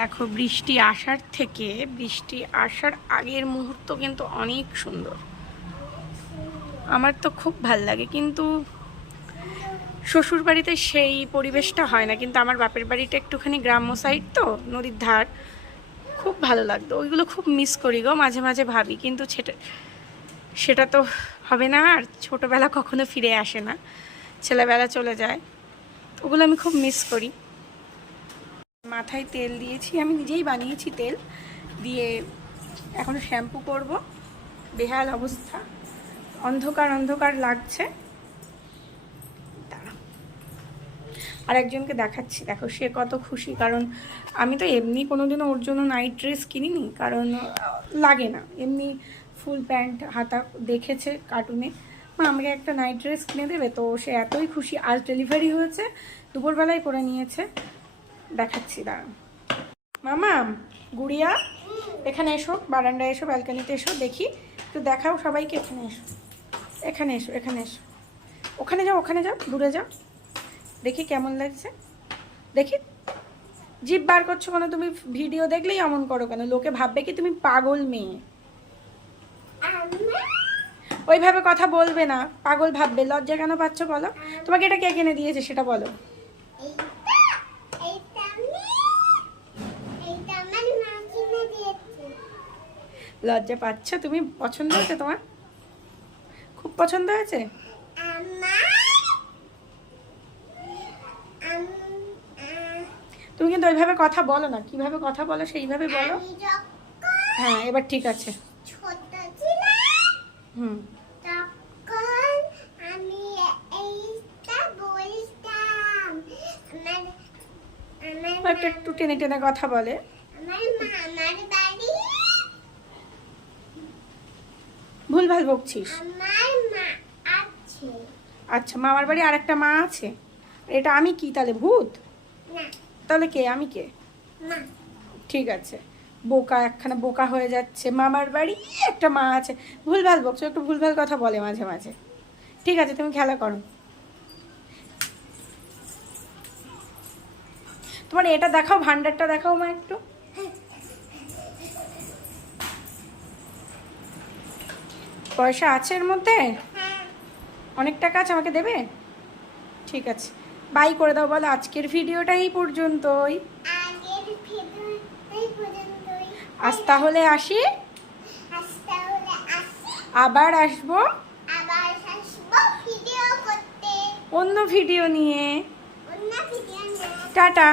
দেখো বৃষ্টি আসার থেকে বৃষ্টি আসার আগের মুহূর্ত কিন্তু অনেক সুন্দর। আমার তো খুব ভাল লাগে, কিন্তু শ্বশুর বাড়িতে সেই পরিবেশটা হয় না। কিন্তু আমার বাপের বাড়িটা একটুখানি গ্রাম্য সাইড, তো নদীর ধার, খুব ভালো লাগতো। ওইগুলো খুব মিস করি গো, মাঝে মাঝে ভাবি, কিন্তু সেটা তো হবে না। আর ছোটোবেলা কখনো ফিরে আসে না, ছেলেবেলা চলে যায়। ওগুলো আমি খুব মিস করি। মাথায় তেল দিয়েছি, আমি নিজেই বানিয়েছি তেল দিয়ে। এখন শ্যাম্পু করব। বেহাল অবস্থা, অন্ধকার অন্ধকার লাগছে। দাঁড়া, আর একজনকে দেখাচ্ছি, দেখো সে কত খুশি। কারণ আমি তো এমনি কোনোদিনও ওর জন্য নাইট ড্রেস কিনিনি, কারণ লাগে না। এমনি ফুল প্যান্ট হাতা দেখেছে কার্টুনে, মা আমাকে একটা নাইট ড্রেস কিনে দেবে। তো সে এতই খুশি, আজ ডেলিভারি হয়েছে, দুপুরবেলায় করে নিয়েছে। দেখাচ্ছি, দাঁড়া। মামা, গুড়িয়া, এখানে এসো, বারান্দায় এসো, ব্যালকনিতে এসো, দেখি একটু দেখাও সবাইকে। এখানে এসো, এখানে এসো, এখানে এসো। ওখানে যাও, ওখানে যাও, দূরে যাও, দেখি কেমন লাগছে। দেখি, জিভ বার করছো কেন তুমি? ভিডিও দেখলেই এমন করো কেন? লোকে ভাববে কি তুমি পাগল মেয়ে। ওইভাবে কথা বলবে না, পাগল ভাববে। লজ্জা কেন পাচ্ছ বলো? তোমাকে এটা কে কিনে দিয়েছে সেটা বলো। লজ্জা পাচ্ছ তুমি? পছন্দ হয়েছে তোমার? খুব পছন্দ হয়েছে? তুমি কিন্তু ওইভাবে কথা বলো না, কিভাবে কথা বলো সেইভাবে বলো। হ্যাঁ, এবার ঠিক আছে। হুম, একটু টেনে টেনে কথা বলে। ভুলভাল বকছিস। আচ্ছা, মামার বাড়ি আর একটা মা আছে। এটা আমি কি তাহলে ভূত? তাহলে কে? আমি কে? ঠিক আছে, বোকা একখানা, বোকা হয়ে যাচ্ছে। মামার বাড়ি একটা মা আছে, ভুলভাল বকছো। একটু ভুলভাল কথা বলে মাঝে মাঝে। ঠিক আছে, তুমি খেলা করো। তোমার এটা দেখাও, ভান্ডারটা দেখাও মা একটু। পয়সা আছে এর মধ্যে? অনেক টাকা আছে, আমাকে দেবে? ঠিক আছে, বাই করে দাও। বলো আজকের ভিডিওটা এই পর্যন্তই। আজ তাহলে আসি, আবার আসবো অন্য ভিডিও নিয়ে। টাটা।